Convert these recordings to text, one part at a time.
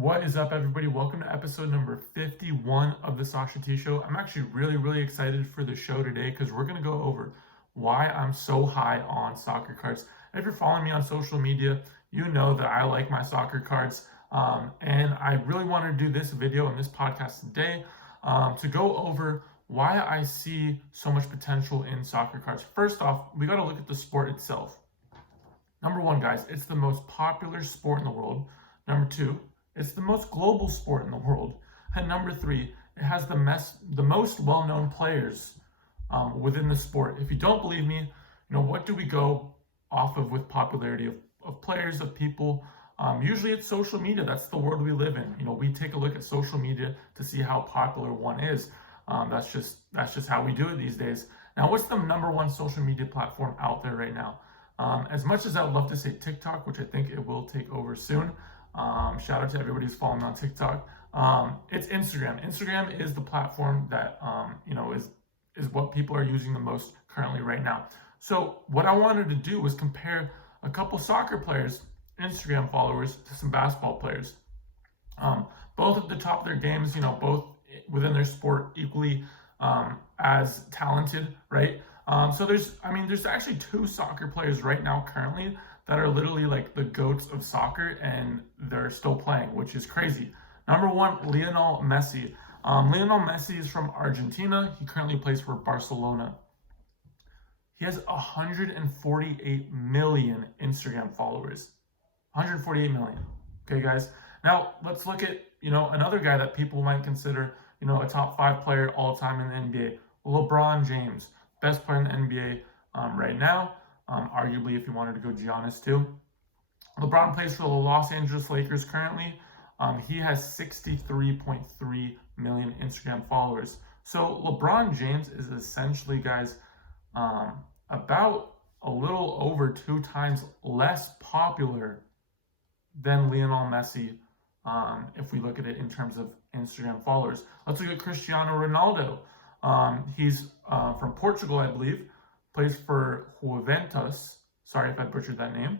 What is up, everybody? Welcome to episode number 51 of the Sasha T Show. I'm actually really excited for the show today because we're going to go over why I'm so high on soccer cards. And if you're following me on social media, you know that I like my soccer cards. And I really wanted to do this video and this podcast today to go over why I see so much potential in soccer cards. First off, we got to look at the sport itself. Number one, guys, it's the most popular sport in the world. Number two, it's the most global sport in the world. And number three, it has the most well-known players within the sport. If you don't believe me, what do we go off of with popularity of players, of people? Usually it's social media. That's the world we live in. We take a look at social media to see how popular one is. That's just how we do it these days. Now, what's the number one social media platform out there right now? As much as I would love to say TikTok, which I think it will take over soon, shout out to everybody who's following me on TikTok. It's Instagram. Instagram is the platform that is what people are using the most currently right now. So what I wanted to do was compare a couple soccer players, Instagram followers, to some basketball players. Both at the top of their games, both within their sport equally as talented, right? So there's actually two soccer players right now currently that are literally like the GOATs of soccer, and they're still playing, which is crazy. Number one, Lionel Messi. Lionel Messi is from Argentina. He currently plays for Barcelona. He has 148 million Instagram followers. 148 million. Okay, guys. Now let's look at another guy that people might consider a top 5 player all time in the NBA. LeBron James, best player in the NBA right now. Arguably, if you wanted to go Giannis too. LeBron plays for the Los Angeles Lakers currently. He has 63.3 million Instagram followers. So LeBron James is essentially, guys, about a little over 2 times less popular than Lionel Messi, if we look at it in terms of Instagram followers. Let's look at Cristiano Ronaldo. He's from Portugal, I believe. Plays for Juventus. Sorry if I butchered that name.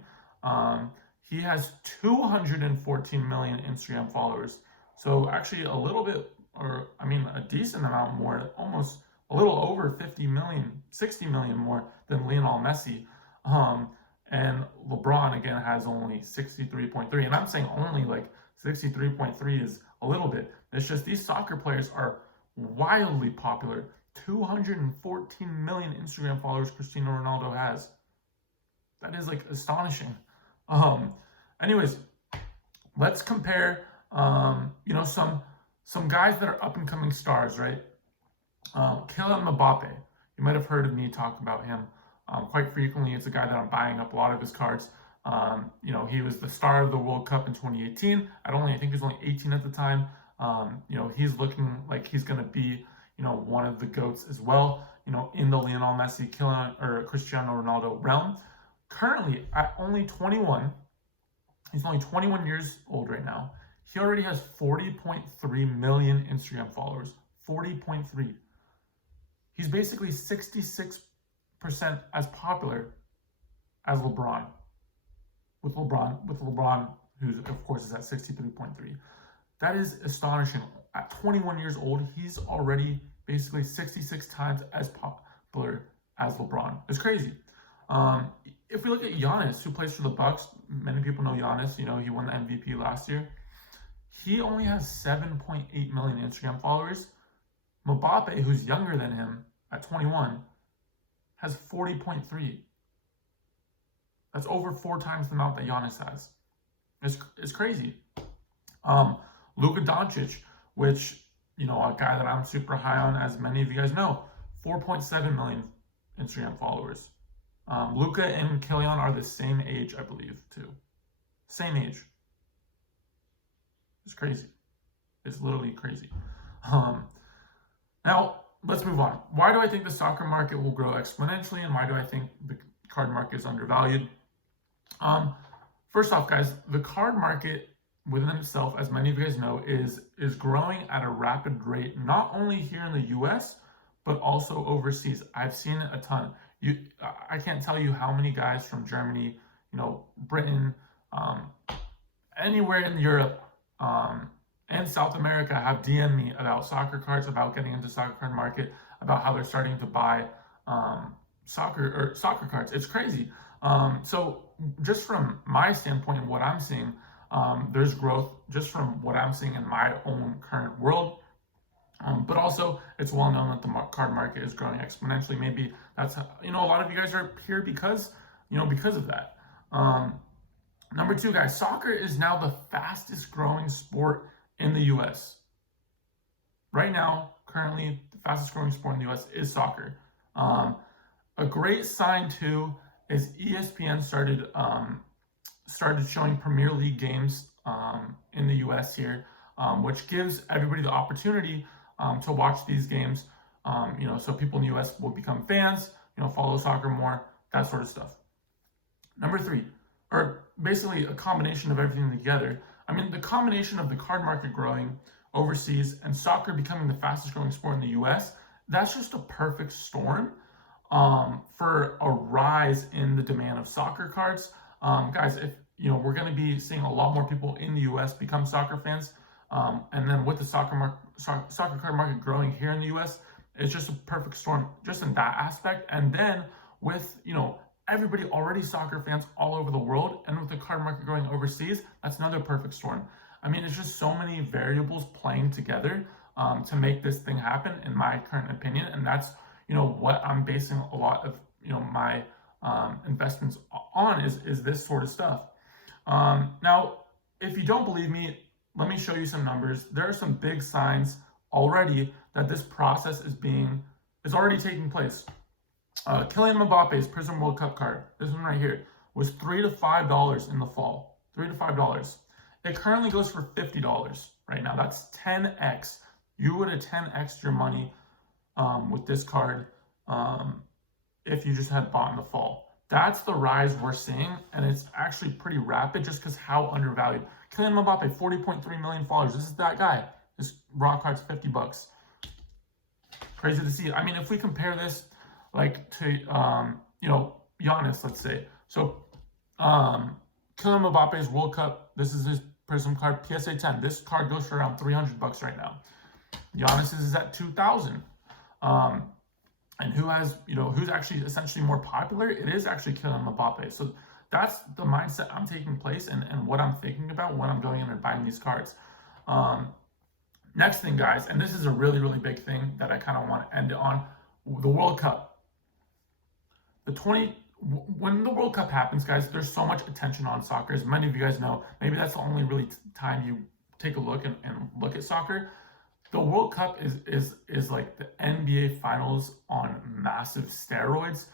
He has 214 million Instagram followers. So actually a little bit, a decent amount more, almost a little over 50 million, 60 million more than Lionel Messi. And LeBron, again, has only 63.3. And I'm saying only, like 63.3 is a little bit. It's just these soccer players are wildly popular. 214 million Instagram followers Cristiano Ronaldo has. That is like astonishing. Anyways, let's compare some guys that are up and coming stars, right? Kylian Mbappe. You might have heard of me talk about him quite frequently. It's a guy that I'm buying up a lot of his cards. He was the star of the World Cup in 2018. I think he was only 18 at the time. He's looking like he's going to be one of the GOATs as well, in the Lionel Messi, Cristiano Ronaldo realm. Currently, at only 21, he's only 21 years old right now. He already has 40.3 million Instagram followers. 40.3. He's basically 66% as popular as LeBron. With LeBron, who of course is at 63.3. That is astonishing. At 21 years old, he's already basically 66 times as popular as LeBron. It's crazy. If we look at Giannis, who plays for the Bucks, many people know Giannis. He won the MVP last year. He only has 7.8 million Instagram followers. Mbappe, who's younger than him at 21, has 40.3. That's over 4 times the amount that Giannis has. It's crazy. Luka Doncic, which, a guy that I'm super high on, as many of you guys know, 4.7 million Instagram followers. Luka and Kylian are the same age, I believe, too. Same age. It's crazy. It's literally crazy. Now, let's move on. Why do I think the soccer market will grow exponentially, and why do I think the card market is undervalued? First off, guys, the card market within itself, as many of you guys know, is growing at a rapid rate, not only here in the US, but also overseas. I've seen it a ton. I can't tell you how many guys from Germany, Britain, anywhere in Europe, and South America have DM'd me about soccer cards, about getting into soccer card market, about how they're starting to buy soccer cards. It's crazy. So just from my standpoint and what I'm seeing, there's growth just from what I'm seeing in my own current world. But also, it's well known that the card market is growing exponentially. Maybe that's how, a lot of you guys are here because of that. Number two, guys, soccer is now the fastest growing sport in the U.S. Right now, currently, the fastest growing sport in the U.S. is soccer. A great sign too is ESPN started showing Premier League games in the U.S. here, which gives everybody the opportunity to watch these games. So people in the U.S. will become fans, follow soccer more, that sort of stuff. Number three, or basically a combination of everything together. I mean, the combination of the card market growing overseas and soccer becoming the fastest growing sport in the U.S., that's just a perfect storm for a rise in the demand of soccer cards. Guys, if we're going to be seeing a lot more people in the U.S. become soccer fans, and then with the soccer card market growing here in the U.S., it's just a perfect storm just in that aspect. And then with everybody already soccer fans all over the world, and with the card market growing overseas, that's another perfect storm. I mean, it's just so many variables playing together to make this thing happen, in my current opinion, and that's what I'm basing a lot of my investments on is this sort of stuff. Now, if you don't believe me, let me show you some numbers. There are some big signs already that this process is already taking place. Kylian Mbappe's Prizm World Cup card, this one right here, was $3 to $5 in the fall. $3 to $5. It currently goes for $50 right now. That's 10x. You would have 10x your money with this card if you just had bought in the fall. That's the rise we're seeing, and it's actually pretty rapid just because how undervalued. Kylian Mbappe, 40.3 million followers. This is that guy. This raw card's $50. Crazy to see. I mean, if we compare this to Giannis, let's say. So Kylian Mbappe's World Cup, this is his Prizm card, PSA 10. This card goes for around $300 right now. Giannis is at $2,000. And who's actually essentially more popular? It is actually Kylian Mbappe. So that's the mindset I'm taking place and what I'm thinking about when I'm going in and buying these cards. Next thing, guys, and this is a really, really big thing that I kind of want to end it on, the World Cup. When the World Cup happens, guys, there's so much attention on soccer. As many of you guys know, maybe that's the only really time you take a look and look at soccer. The World Cup is like the NBA Finals on massive steroids.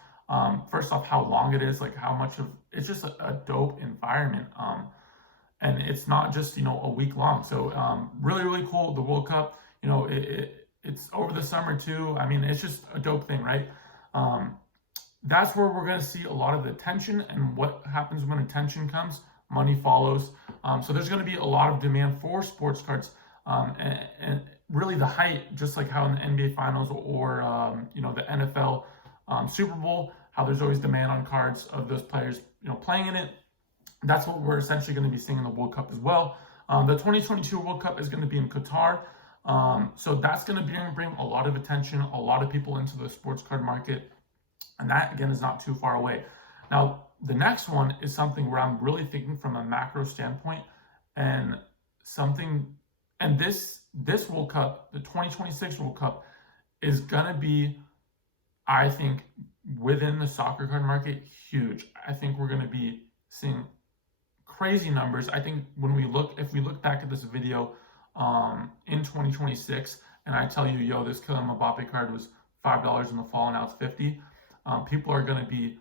First off, how long it is, it's just a dope environment. And it's not just a week long. So really, really cool. The World Cup, it's over the summer too. I mean, it's just a dope thing, right? That's where we're going to see a lot of the attention, and what happens when attention comes, money follows. So there's going to be a lot of demand for sports cards, and really the height, just like how in the NBA Finals or the NFL Super Bowl, how there's always demand on cards of those players playing in it. That's what we're essentially going to be seeing in the World Cup as well. The 2022 World Cup is going to be in Qatar, so that's going to bring a lot of attention, a lot of people into the sports card market. And that, again, is not too far away. Now, the next one is something where I'm really thinking from a macro standpoint, and this World Cup, the 2026 World Cup, is going to be, I think, within the soccer card market, huge. I think we're going to be seeing crazy numbers. I think if we look back at this video in 2026, and I tell you, this Kylian Mbappe card was $5 in the fall, and now it's $50. People are going to be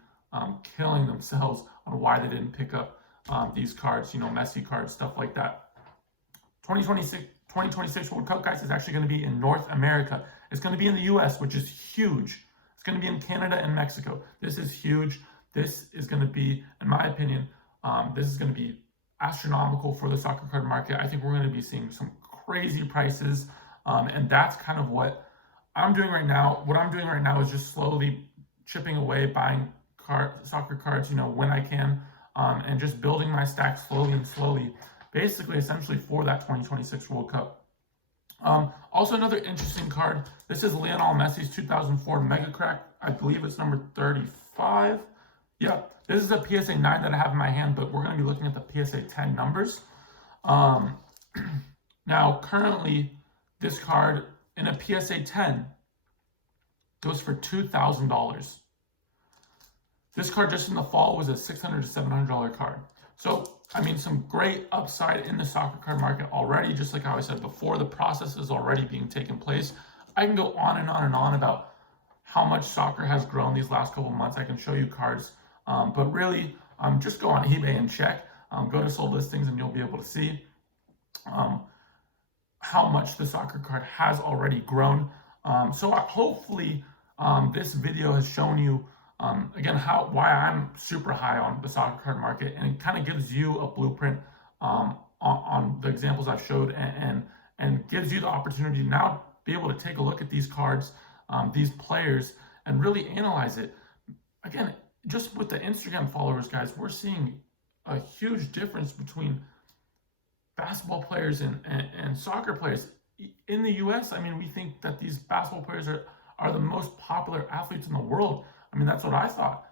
killing themselves on why they didn't pick up these cards, Messi cards, stuff like that. 2026 World Cup, guys, is actually going to be in North America. It's going to be in the U.S., which is huge. It's going to be in Canada and Mexico. This is huge. This is going to be, in my opinion, this is going to be astronomical for the soccer card market. I think we're going to be seeing some crazy prices, and that's kind of what I'm doing right now. What I'm doing right now is just slowly chipping away, buying soccer cards, when I can, and just building my stack slowly, basically essentially for that 2026 World Cup. Also another interesting card. This is Lionel Messi's 2004 Mega Crack. I believe it's number 35. Yeah, this is a PSA 9 that I have in my hand, but we're going to be looking at the PSA 10 numbers. Now, currently, this card in a PSA 10 goes for $2,000. This card just in the fall was a $600 to $700 card. So, I mean, some great upside in the soccer card market already. Just like how I said before, the process is already being taken place. I can go on and on and on about how much soccer has grown these last couple of months. I can show you cards, but really, just go on eBay and check. Go to sold listings and you'll be able to see how much the soccer card has already grown. So hopefully this video has shown you again why I'm super high on the soccer card market, and it kind of gives you a blueprint on the examples I've showed, and gives you the opportunity to now be able to take a look at these cards, these players, and really analyze it. Again, just with the Instagram followers, guys, we're seeing a huge difference between basketball players and soccer players. In the US, I mean, we think that these basketball players are the most popular athletes in the world. I mean, that's what I thought.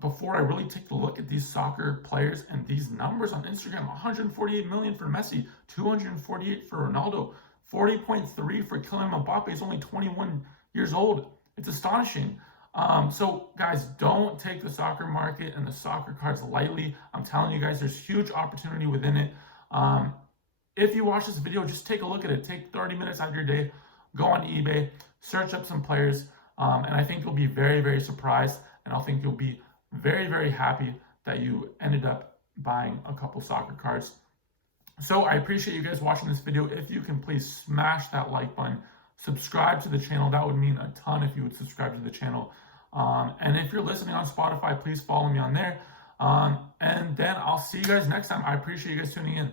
Before I really take a look at these soccer players and these numbers on Instagram: 148 million for Messi, 248 for Ronaldo, 40.3 for Kylian Mbappe. He's only 21 years old. It's astonishing. So guys, don't take the soccer market and the soccer cards lightly. I'm telling you guys, there's huge opportunity within it. If you watch this video, just take a look at it. Take 30 minutes out of your day, go on eBay, search up some players, and I think you'll be very, very surprised, and I think you'll be very, very happy that you ended up buying a couple soccer cards. So I appreciate you guys watching this video. If you can, please smash that like button, subscribe to the channel. That would mean a ton if you would subscribe to the channel. And if you're listening on Spotify, please follow me on there. And then I'll see you guys next time. I appreciate you guys tuning in.